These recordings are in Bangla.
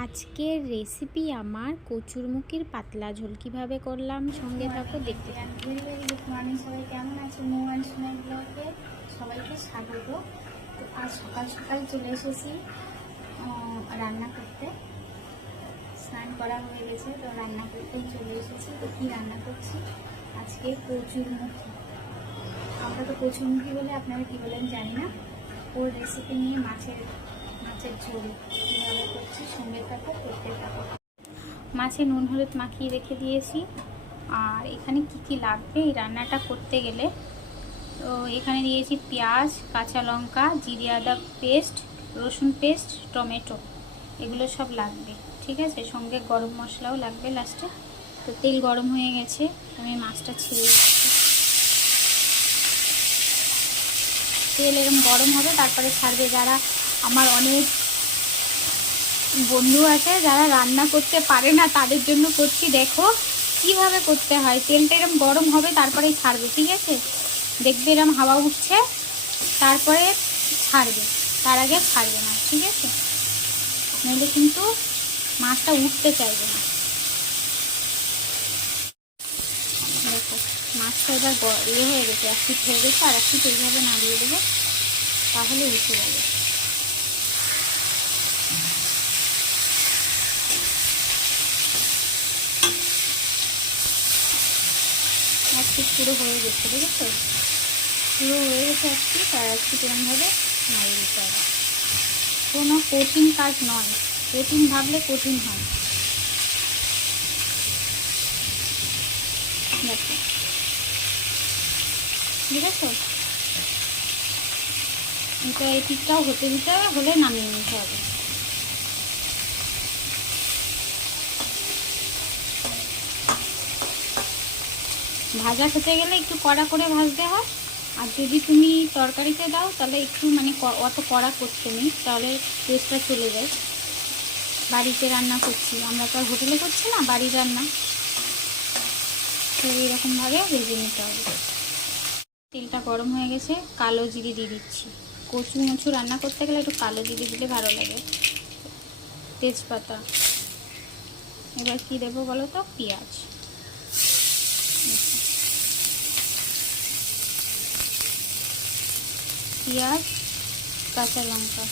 আজকের রেসিপি আমার কচুরমুখির পাতলা ঝোল কিভাবে করলাম সঙ্গে থাকো দেখতে থাকো। গুড মর্নিং, সবাই কেমন আছে? মোবাইল সোনাই ব্লগে সবাইকে স্বাগত। তো আজ সকাল সকাল চলে এসেছি রান্না করতে। স্নান করা হয়ে গেছে, তো রান্না করতেই চলে এসেছি। তো কী রান্না করছি আজকে? কচুরমুখী। আমরা তো কচুরমুখী বলে, আপনারা কী বলেন জানি না। ওর রেসিপি নিয়ে মাছের ঝোল কীভাবে করছি সঙ্গে থাকো, করতে থাকো। মাছে নুন হলুদ মাখিয়ে রেখে দিয়েছি। আর এখানে কি কি লাগবে এই রান্নাটা করতে গেলে, তো এখানে দিয়েছি পেঁয়াজ, কাঁচা লঙ্কা, জিরে আদা পেস্ট, রসুন পেস্ট, টমেটো, এগুলো সব লাগবে। ঠিক আছে, সঙ্গে গরম মশলাও লাগবে লাস্টে। তো তেল গরম হয়ে গেছে, আমি মাছটা ছেড়ে দিচ্ছি। তেল এরকম গরম হবে, তারপরে ছাড়বে। যারা আমার অনেক বন্ধু আছে যারা রান্না করতে পারে না, তাদের জন্য করছি। দেখো কিভাবে করতে হয়। তেলটা এরকম গরম হবে, তারপরেই ছাড়বে। ঠিক আছে, দেখবে এরকম হাওয়া উঠছে, তারপরে ছাড়বে, তার আগে ছাড়বে না। ঠিক আছে, নইলে কিন্তু মাছটা উঠতে চাইবে না। দেখো মাছটা এবার হয়ে গেছে, এক পিঠ হয়ে গেছে, আর এক পিঠ এইভাবে নাড়িয়ে দেবো, তাহলে উঠে যাবে। এক পিঠ পুরো হয়ে গেছে, দেখেছো? পুরো হয়ে গেছে এক পিঠ, আর এক পিঠ এরকমভাবে নাড়িয়ে দিতে হবে। কোনো কঠিন কাজ নয়, কঠিন ভাবলে কঠিন হয়। দেখো, ঠিক আছে? এটা এই পিঠটাও হতে দিতে হবে, হলে নামিয়ে নিতে হবে। ভাজা খেতে গেলে একটু কড়া করে ভাজতে হয়, আর যদি তুমি তরকারিতে দাও তাহলে একটু অত কড়া করতে নেই, তাহলে টেস্টটা চলে যায়। বাড়িতে রান্না করছি আমরা, তো আর হোটেলে করছি না, বাড়ির রান্না। তো এইরকমভাবে ভেজে নিতে হবে। তেলটা গরম হয়ে গেছে, কালো জিরে দিয়ে দিচ্ছি। কচু মুচু রান্না করতে গেলে একটু কালো জিরে দিলে ভালো লাগে। তেজপাতা। এবার কি দেবো বলো তো? পেঁয়াজ, পেঁয়াজ, কাঁচা লঙ্কা।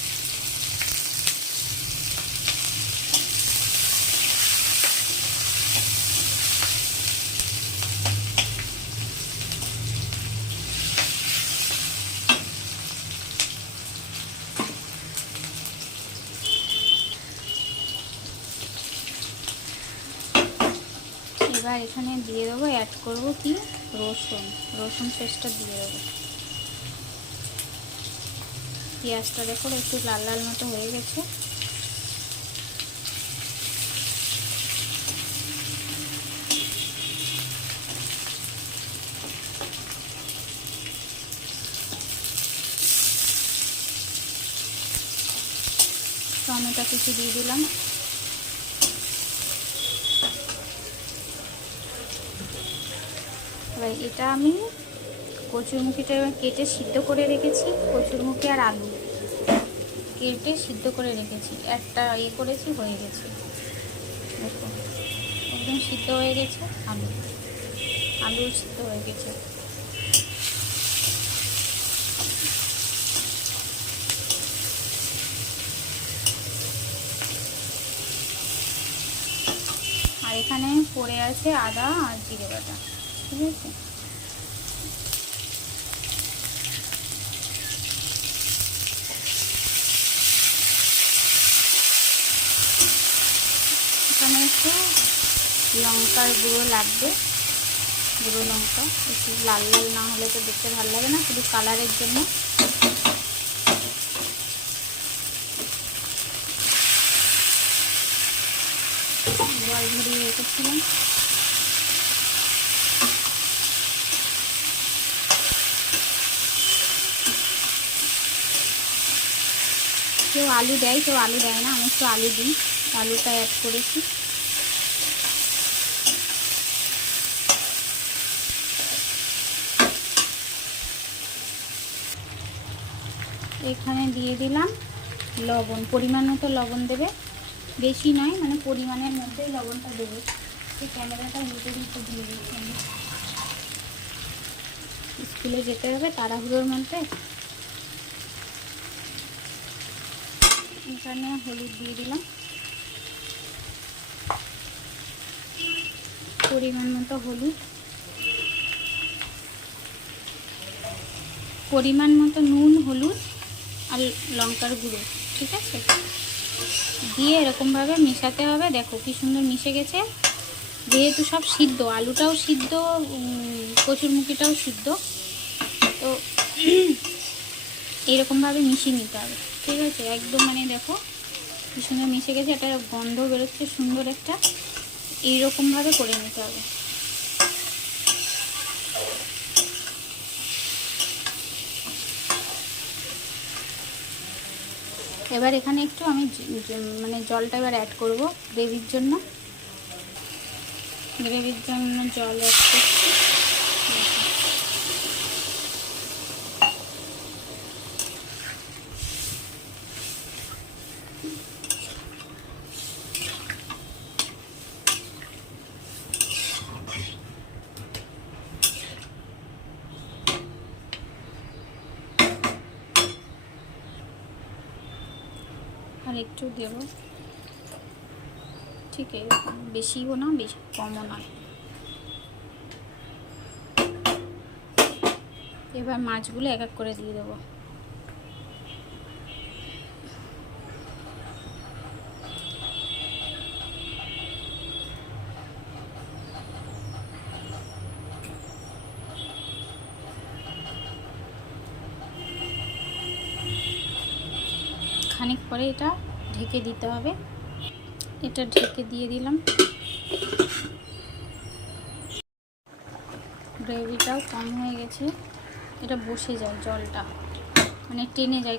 এবার এখানে দিয়ে দেবো, অ্যাড করবো কি, রসুন পেস্টটা দিয়ে দেবো। পেঁয়াজটা দেখো একটু লাল লাল মতো হয়ে গেছে। টমেটো কিছু দিয়ে দিলাম। এবার এটা আমি কচুরমুখিটা কেটে সিদ্ধ করে রেখেছি। কচুরমুখি আর আলু কেটে সিদ্ধ করে রেখেছি, একটা করেছি, হয়ে গেছে। দেখো একদম সিদ্ধ হয়ে গেছে, আলু সিদ্ধ হয়ে গেছে। আর এখানে পড়ে আছে আদা আর জিরে বাটা। ঠিক আছে, এখানে একটু লঙ্কার গুঁড়ো লাগবে, গুঁড়ো লঙ্কা। একটু লাল লাল না হলে তো দেখতে ভালো লাগে না, শুধু কালারের জন্য। জল ধরিয়ে রেখেছিলাম। কেউ আলু দেয়, কেউ আলু দেয় না, আমি একটু আলু দিই, আলুটা অ্যাড করেছি। এখানে দিয়ে দিলাম লবণ, পরিমাণ মতো লবণ দেবে। বেশি নয়, মানে পরিমাণের মধ্যেই লবণটা দেবে। সেই ক্যামেরাটা উল্টে দিতে দিয়ে দিচ্ছি আমি। স্কুলে যেতে হবে তাড়াহুড়োর মধ্যে। এখানে হলুদ দিয়ে দিলাম, পরিমাণ মতো হলুদ, পরিমাণ মতো নুন, হলুদ আর লঙ্কার গুঁড়ো, ঠিক আছে। দিয়ে এরকমভাবে মেশাতে হবে। দেখো কি সুন্দর মিশে গেছে। যেহেতু সব সিদ্ধ, আলুটাও সিদ্ধ, কচুরমুখিটাও সিদ্ধ, তো এইরকমভাবে মিশিয়ে নিতে হবে, ঠিক আছে। একদম মানে দেখো কি সুন্দর মিশে গেছে, একটা গন্ধ বেরোচ্ছে সুন্দর একটা। এইরকমভাবে করে নিতে হবে। এবার এখানে একটু আমি মানে জলটা এবার অ্যাড করব গ্রেভির জন্য। জল অ্যাড করছি। আর একটু দেব, ঠিক আছে, বেশিও না বেশি কমও নয়। এবার মাছগুলো এক এক করে দিয়ে দেবো। খানিক পরে এটা ঢেকে দিতে হবে। এটা ঢেকে দিয়ে দিলাম। গ্রেভিটাও কম হয়ে গেছে, এটা বসে যায়, জলটা মানে টেনে যায়।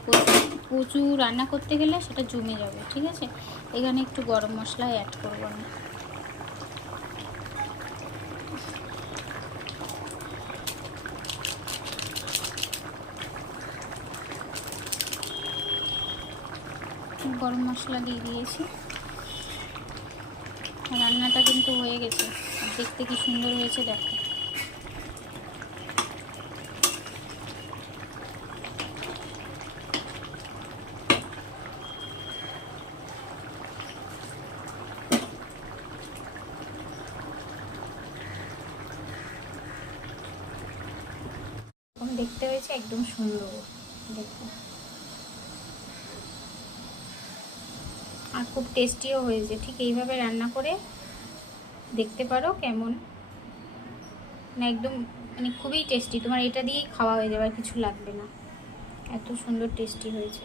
কচু রান্না করতে গেলে সেটা জমে যাবে, ঠিক আছে। এখানে একটু গরম মশলা অ্যাড করবো আমি। গরম মশলা দিয়ে দিয়েছি। রান্নাটা কিন্তু হয়ে গেছে, দেখতে কি সুন্দর হয়েছে দেখো। দেখতে হয়েছে একদম সুন্দর, দেখো। আর খুব টেস্টিও হয়েছে। ঠিক এইভাবে রান্না করে দেখতে পারো কেমন, মানে একদম মানে খুবই টেস্টি। তোমার এটা দিয়েই খাওয়া হয়ে যাবে, আর কিছু লাগবে না, এত সুন্দর টেস্টি হয়েছে।